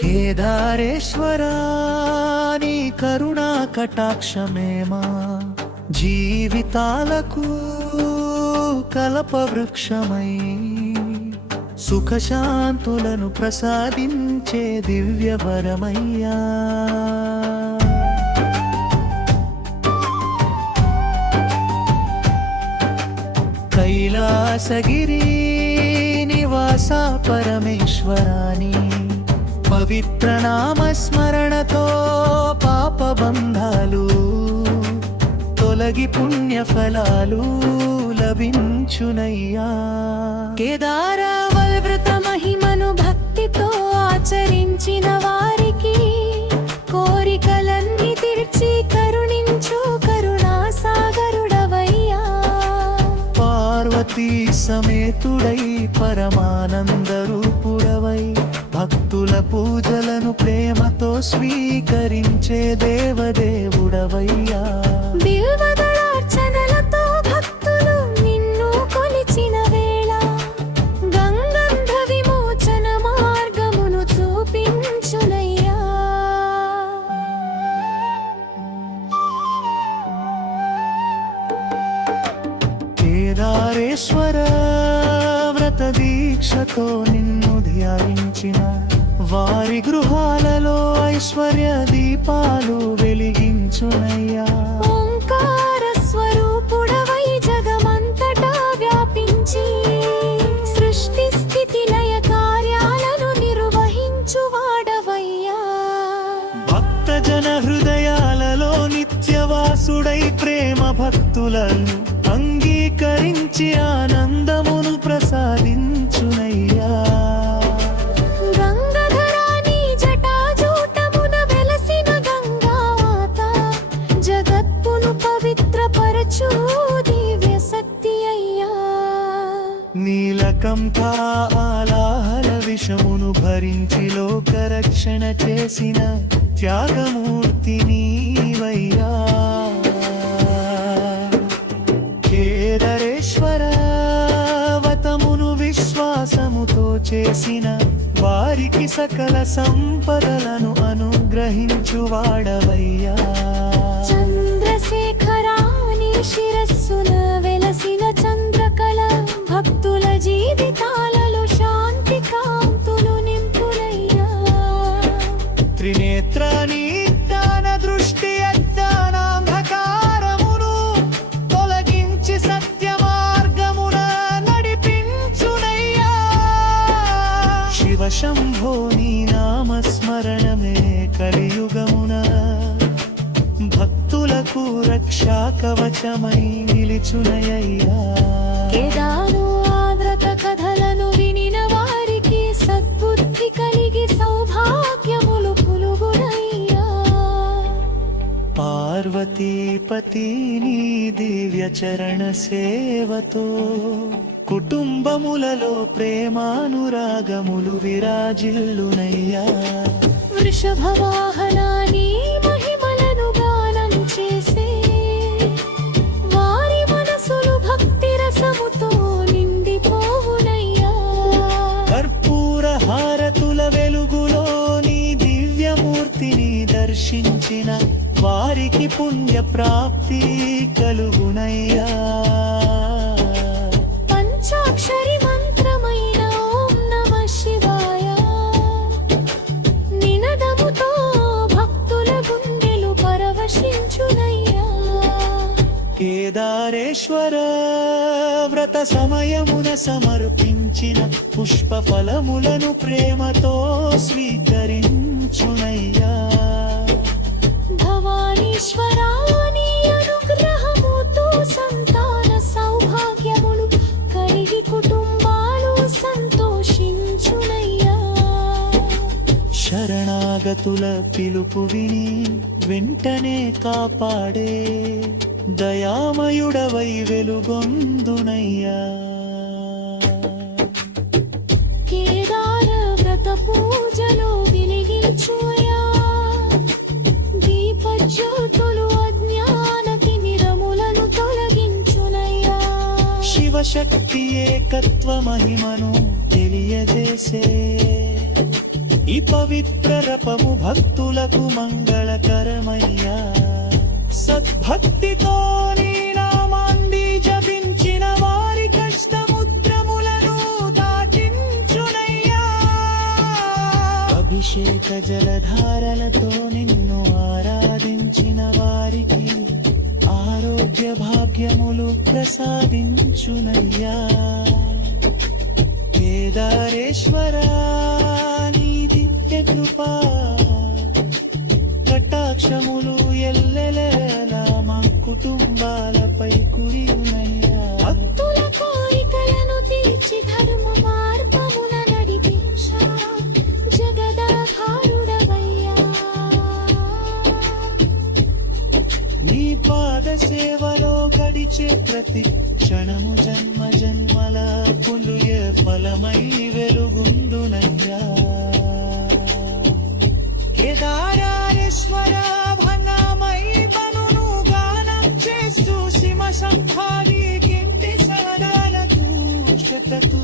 కేదారేశ్వరా నీ కరుణా కటాక్షమేమా జీవితాలకు కల్పవృక్షమై సుఖశాంతులను ప్రసాదించే దివ్యవరమయ్యా. కైలాసగిరి నివాస పరమేశ్వరాని పవిత్ర నామస్మరణతో పాపబంధాలు తొలగి పుణ్యఫలాలు లభించునయ్యా. కేదారవల్ వ్రత మహిమను భక్తితో ఆచరించిన వారికి కోరికలన్నీ తీర్చి కరుణించు కరుణా సాగరుడవయ్యా. పార్వతీ సమేతుడై పరమానంద రూపుడవై భక్తుల పూజలను ప్రేమతో స్వీకరించే దేవదేవుడవయ్యా. బిల్వదళార్చనలతో భక్తులు నిన్ను కొలిచిన వేళ గంగంధ విమోచన మార్గమును చూపించునయ్యా. కేదారేశ్వర వ్రత దీక్షతో నిన్ను ధ్యానించిన వారి గృహాలలో ఐశ్వర్య దీపాలు వెలిగించునయ్యా. ఓంకార స్వరూపుడవై జగమంతటా వ్యాపించి సృష్టి స్థితి లయ కార్యాలను నిర్వహించువాడవయ్యా. భక్తజన హృదయాలలో నిత్యవాసుడై ప్రేమ భక్తులను అంగీకరించి ఆనందమును ప్రసాదించునయ్యా. గంగాధరాని జటాజూటమున వెలసిన గంగామాత జగత్తును పవిత్రపరచు దివ్య శక్తి అయ్యా. నీలకంఠ ఆలాహల విషమును భరించి లోకరక్షణ చేసిన త్యాగమూర్తి నీవయ్యా. కేదారేశ్వర వతమును విశ్వాసముతో చేసిన వారికి సకల సంపదలను అనుగ్రహించువాడవయ్యా. చంద్రశేఖరాని శిరస్సున వెలసిన చంద్రకళ భక్తుల జీవితాలలో శాంతి కాంతులు నింపునయ్యా. త్రినేత్రాని జ్ఞాన దృష్టి అజ్ఞానాంధకారమును తొలగించి సత్య మార్గమున నడిపించునయ్యా. శివ శంభో నీ నామస్మరణమే కలియుగమున భక్తులకు రక్షా కవచమై నిలిచునయ్యా. కేదారు ఆద్రత కథలను వినిన వారికి సద్బుద్ధి కలిగి సౌభాగ్యములు పులుగునయ్యా. పార్వతీపతి నీ దివ్య చరణ సేవతో కుటుంబములలో ప్రేమానురాగములు విరాజిల్లునయ్యా. వృషభవాహనాని మహిమలను గానం చేసే వారి మనసులు భక్తి రసముతో నిండిపోవునయ్యా. కర్పూర హారతుల వెలుగులో నీ దివ్యమూర్తిని దర్శించిన వారికి పుణ్య ప్రాప్తి కలుగునయ్యా. పంచాక్షరి మంత్రమైన ఓం నమః శివాయ నినదముతో భక్తుల గుండెలు పరవశించునయ్యా. కేదారేశ్వర వ్రత సమయమున సమర్పించిన పుష్ప ఫలములను ప్రేమతో స్వీకరించునయ్యా. భవానీశ్వరాని అనుగ్రహముతో సంతాన సౌభాగ్యములు కలిగి కుటుంబాలు సంతోషించునయ్యా. శరణాగతుల పిలుపు విని వెంటనే కాపాడే దయామయుడవై వెలుగొందునయ్యా. కేదార వ్రత పూజలో వెలిగించుయా దీపజ్యోతులు అజ్ఞాన తిమిరములను తొలగించునయ్యా. శివశక్తి ఏకత్వ మహిమను తెలియజేసే పవిత్ర రపము భక్తులకు మంగళకరమయ్యా సద్భక్తితో నీ నామాన్ని జపించిన వారి కష్టముద్రములను దాటించునయ్యా అభిషేక జలధారలతో నిన్ను ఆరాధించిన వారికి ఆరోగ్య భాగ్యములు ప్రసాదించునయ్యా కేదారేశ్వరా నీ దివ్య కృపా కటాక్షములు ఎల్లెలలా మా కుటుంబాలపై కురియునయ్యా భక్తుల కోరికలను తీర్చి ధర్మ మార్గమున నడిపించా జగదాధారుడవయ్యా నీ పాద సేవలో గడిచే ప్రతి క్షణము జన్మ జన్మల పులుయ ఫలమై వెలుగుందునయ్యా కేదారేశ్వర భంగమై పనును గానం చేస్తూ సింహ సంభావి కింటి సరదాలకు శతకు